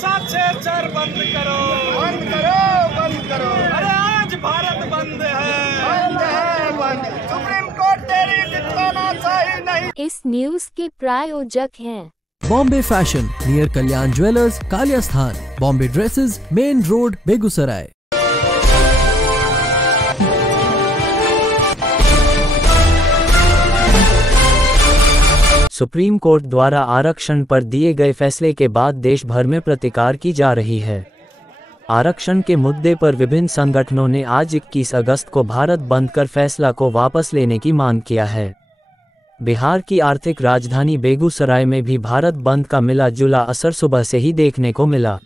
साथ छेड़छाड़ बंद करो, बंद करो, बंद करो। अरे आज भारत बंद है, बंद है, बंद। सुप्रीम कोर्ट तेरी जिताना चाहिए नहीं। इस न्यूज के प्रायोजक हैं बॉम्बे फैशन नियर कल्याण ज्वेलर्स, कालिया स्थान, Bombay dresses, main road, Begusarai. Supreme court द्वारा आरक्षण पर दिए गए फैसले के बाद देश भर में प्रतिकार की जा रही है। आरक्षण के मुद्दे पर विभिन्न संगठनों ने आज 21 अगस्त को भारत बंद कर फैसला को वापस लेने की मांग किया है। बिहार की आर्थिक राजधानी बेगूसराय में भी भारत बंद का मिला जुला असर सुबह से ही देखने को मिला।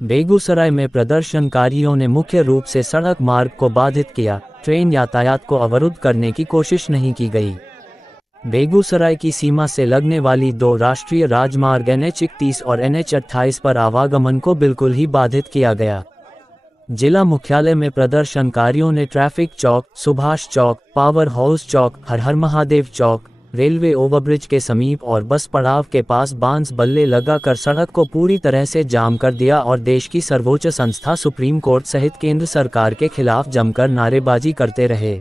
बेगूसराय में प्रदर्शनकारियों ने मुख्य रूप से सड़क मार्ग को बाधित किया, ट्रेन यातायात को अवरुद्ध करने की कोशिश नहीं की गई। बेगूसराय की सीमा से लगने वाली 2 राष्ट्रीय राजमार्ग NH-31 और NH-28 पर आवागमन को बिल्कुल ही बाधित किया गया। जिला मुख्यालय में प्रदर्शनकारियों ने ट्रैफिक चौक, सुभाष चौक, पावर हाउस चौक, हर हर महादेव चौक, रेलवे ओवरब्रिज के समीप और बस पड़ाव के पास बांस बल्ले लगाकर सड़क को पूरी तरह से जाम कर दिया और देश की सर्वोच्च संस्था सुप्रीम कोर्ट सहित केंद्र सरकार के खिलाफ जमकर नारेबाजी करते रहे।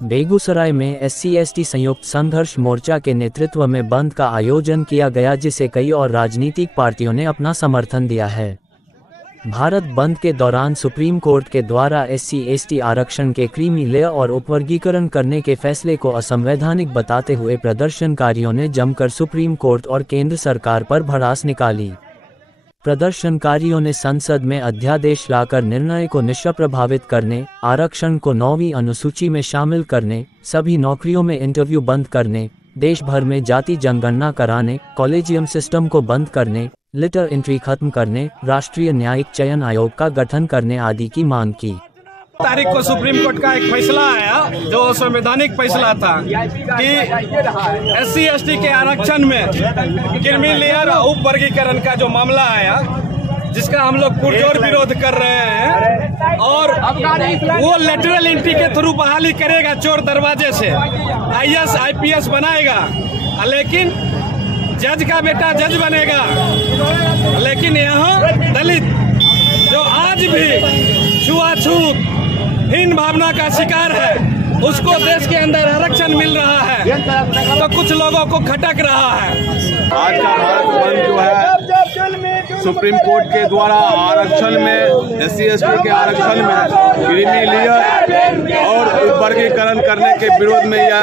बेगूसराय में SC/ST संयुक्त संघर्ष मोर्चा के नेतृत्व में बंद का आयोजन किया गया, जिसे कई और राजनीतिक पार्टियों ने अपना समर्थन दिया है। भारत बंद के दौरान सुप्रीम कोर्ट के द्वारा SC/ST आरक्षण के क्रीमी लेयर और उपवर्गीकरण करने के फैसले को असंवैधानिक बताते हुए प्रदर्शनकारियों ने जमकर सुप्रीम कोर्ट और केंद्र सरकार पर भड़ास निकाली। प्रदर्शनकारियों ने संसद में अध्यादेश लाकर निर्णय को निष्प्रभावित करने, आरक्षण को 9वीं अनुसूची में शामिल करने, सभी नौकरियों में इंटरव्यू बंद करने, देश भर में जाति जनगणना कराने, कॉलेजियम सिस्टम को बंद करने, लिटर एंट्री खत्म करने, राष्ट्रीय न्यायिक चयन आयोग का गठन करने आदि की मांग की। तारीख को सुप्रीम कोर्ट का एक फैसला आया जो संवैधानिक फैसला था कि SC/ST के आरक्षण में क्रीमी लेयर उप वर्गीकरण का जो मामला आया, जिसका हम लोग पुरजोर विरोध कर रहे हैं, और वो लेटरल एंट्री के थ्रू बहाली करेगा, चोर दरवाजे से IAS IPS बनाएगा, लेकिन जज का बेटा जज बनेगा। लेकिन यहाँ दलित जो आज भी छुआछूत हीन भावना का शिकार है, उसको देश के अंदर आरक्षण मिल रहा है, तो कुछ लोगों को खटक रहा है। आज का भारत बंद जो है सुप्रीम कोर्ट के द्वारा आरक्षण में SC/ST के आरक्षण में क्रीमी लेयर और वर्गीकरण करने के विरोध में यह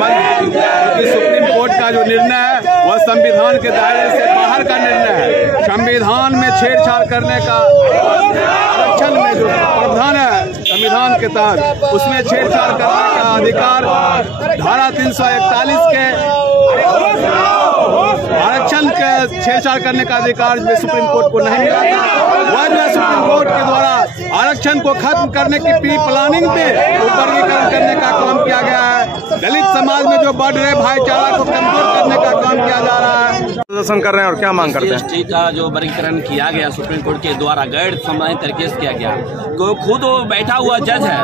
बंद, क्योंकि सुप्रीम कोर्ट का जो निर्णय है वह संविधान के दायरे से बाहर का निर्णय है। संविधान में छेड़छाड़ करने का, आरक्षण में जो प्रावधान है संविधान के तहत, उसमें छेड़छाड़ करने का अधिकार धारा 341 के आरक्षण के छेड़छाड़ करने का अधिकार सुप्रीम कोर्ट को नहीं मिला। वह जो सुप्रीम कोर्ट के द्वारा आरक्षण को खत्म करने की प्री प्लानिंग पे वर्गीकरण करने का काम किया गया है। दलित समाज में जो बढ़ रहे भाईचारा को कमजोर करने का काम किया जा रहा है। प्रदर्शन कर रहे हैं और क्या मांग करते हैं? SC/ST का जो वर्गीकरण किया गया सुप्रीम कोर्ट के द्वारा गैर संवैधानिक तरीके से किया गया। तो खुद वो बैठा हुआ जज है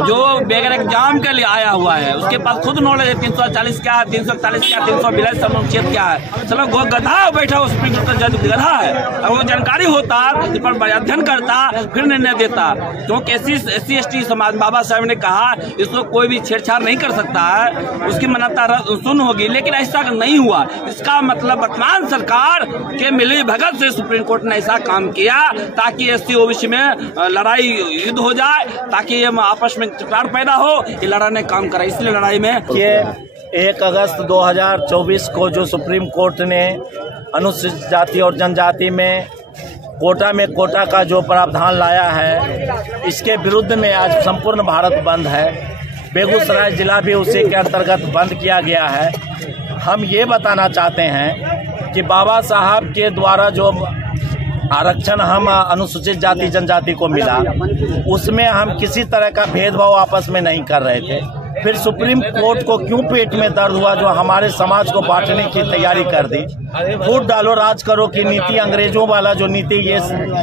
जो बगैर एग्जाम के लिए आया हुआ है, उसके पास खुद नॉलेज है 340 क्या है, 341 क्या, 342 अनुच्छेद क्या है। चलो वो गधा बैठा हुआ सुप्रीम कोर्ट का जज गधा है, और वो जानकारी होता, इस पर अध्ययन करता, फिर निर्णय देता। क्योंकि SC/ST समाज, बाबा साहब ने कहा इसको कोई भी छेड़छाड़ नहीं कर सकता है, उसकी मान्यता सुन होगी, लेकिन ऐसा नहीं हुआ। इसका मतलब वर्तमान सरकार के मिली भगत से सुप्रीम कोर्ट ने ऐसा काम किया ताकि SC/OBC में लड़ाई युद्ध हो जाए, ताकि ये आपस में टकरार पैदा हो, ये लड़ाने काम करे। इसलिए लड़ाई में ये 1 अगस्त 2024 को जो सुप्रीम कोर्ट ने अनुसूचित जाति और जनजाति में कोटा का जो प्रावधान लाया है, इसके विरुद्ध में आज संपूर्ण भारत बंद है। बेगूसराय जिला भी उसी के अंतर्गत बंद किया गया है। हम ये बताना चाहते हैं कि बाबा साहब के द्वारा जो आरक्षण हम अनुसूचित जाति जनजाति को मिला, उसमें हम किसी तरह का भेदभाव आपस में नहीं कर रहे थे। फिर सुप्रीम कोर्ट को क्यों पेट में दर्द हुआ जो हमारे समाज को बांटने की तैयारी कर दी। फूट डालो राज करो की नीति, अंग्रेजों वाला जो नीति ये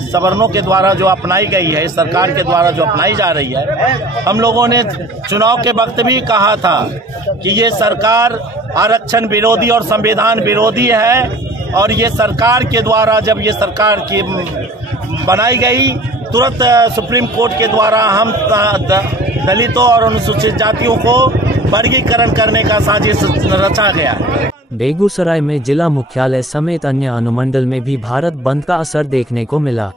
सवर्णों के द्वारा जो अपनाई गई है, सरकार के द्वारा जो अपनाई जा रही है। हम लोगों ने चुनाव के वक्त भी कहा था कि ये सरकार आरक्षण विरोधी और संविधान विरोधी है और ये सरकार के द्वारा जब ये सरकार की बनाई गई, तुरंत सुप्रीम कोर्ट के द्वारा हम दलितों और अनुसूचित जातियों को वर्गीकरण करने का साजिश रचा गया। बेगूसराय में जिला मुख्यालय समेत अन्य अनुमंडल में भी भारत बंद का असर देखने को मिला।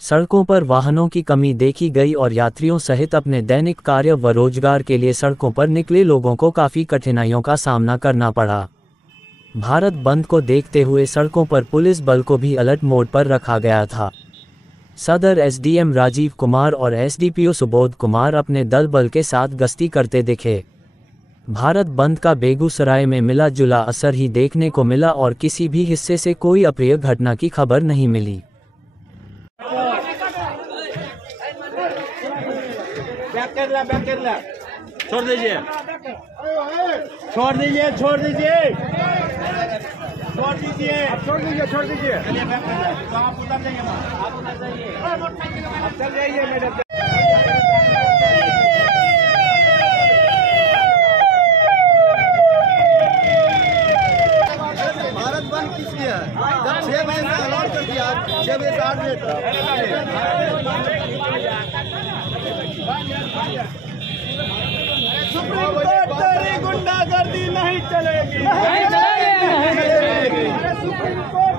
सड़कों पर वाहनों की कमी देखी गई और यात्रियों सहित अपने दैनिक कार्य व रोजगार के लिए सड़कों पर निकले लोगों को काफ़ी कठिनाइयों का सामना करना पड़ा। भारत बंद को देखते हुए सड़कों पर पुलिस बल को भी अलर्ट मोड पर रखा गया था। सदर एसडीएम राजीव कुमार और एसडीपीओ सुबोध कुमार अपने दल बल के साथ गश्ती करते दिखे। भारत बंद का बेगूसराय में मिला जुला असर ही देखने को मिला और किसी भी हिस्से से कोई अप्रिय घटना की खबर नहीं मिली। छोड़ दीजिए, छोड़ दीजिए, छोड़ दीजिए, छोड़ दीजिए, छोड़ दीजिए, छोड़ दीजिए। आप उतर जाइए, आप उतर जाइए, आप चल जाइए मेरे। भारत बंद किस लिए है? 6 बजे से अलॉट कर दिया, 6 बजे से 8 बजे सुप्रीम कोर्ट तेरी गुंडागर्दी नहीं चलेगी, नहीं चलेगी। Supreme court